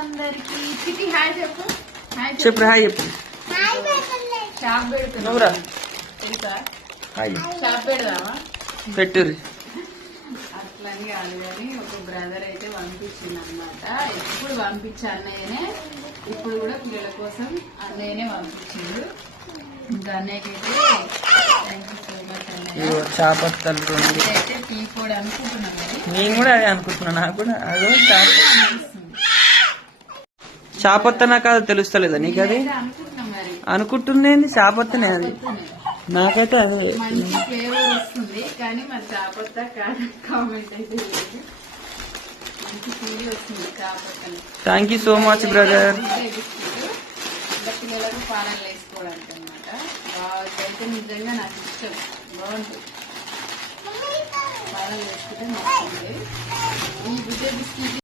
అందరికి. చిట్టి హాయ్ చెప్పు. చెప్పు హాయ్ చెప్పు. షాప్ పెడుతున్నా తెలుసా? షాప్ పెడదామా? పెట్టుర్రి. అట్లని కాదు కానీ ఒక బ్రదర్ అయితే పంపించింది అనమాట. ఎప్పుడు పంపించే అన్నయ్యనే, ఇప్పుడు కూడా పిల్లల కోసం అన్నయ్యనే పంపించిండు. ఇంకా అన్నయ్యకైతే థ్యాంక్ యూ సో మచ్ అన్నయ్య. చాపత్తలు అయితే టీ కూడా అనుకుంటున్నాం. నేను కూడా అదే అనుకుంటున్నా. నాకు కూడా అదో చాపత్తనా కాదు తెలుస్తలేదా నీకు? అది అనుకుంటుందేంది చాపత్తనే అది. నాకైతే అదే మంచి ఫ్లేవర్ వస్తుంది కానీ మరి చాపత్త కామెంట్ అయితే మంచి ఫీల్ వస్తుంది చాపత్తని. Thank you so much brother. పిల్లలకు పాలలు వేసుకోవడానికి అనమాట. అయితే నిజంగా నాకు ఇష్టం, బాగుంటుంది. పాలలు వేసుకుంటే నచ్చింది. ఈ బిడ్డ బిస్కెట్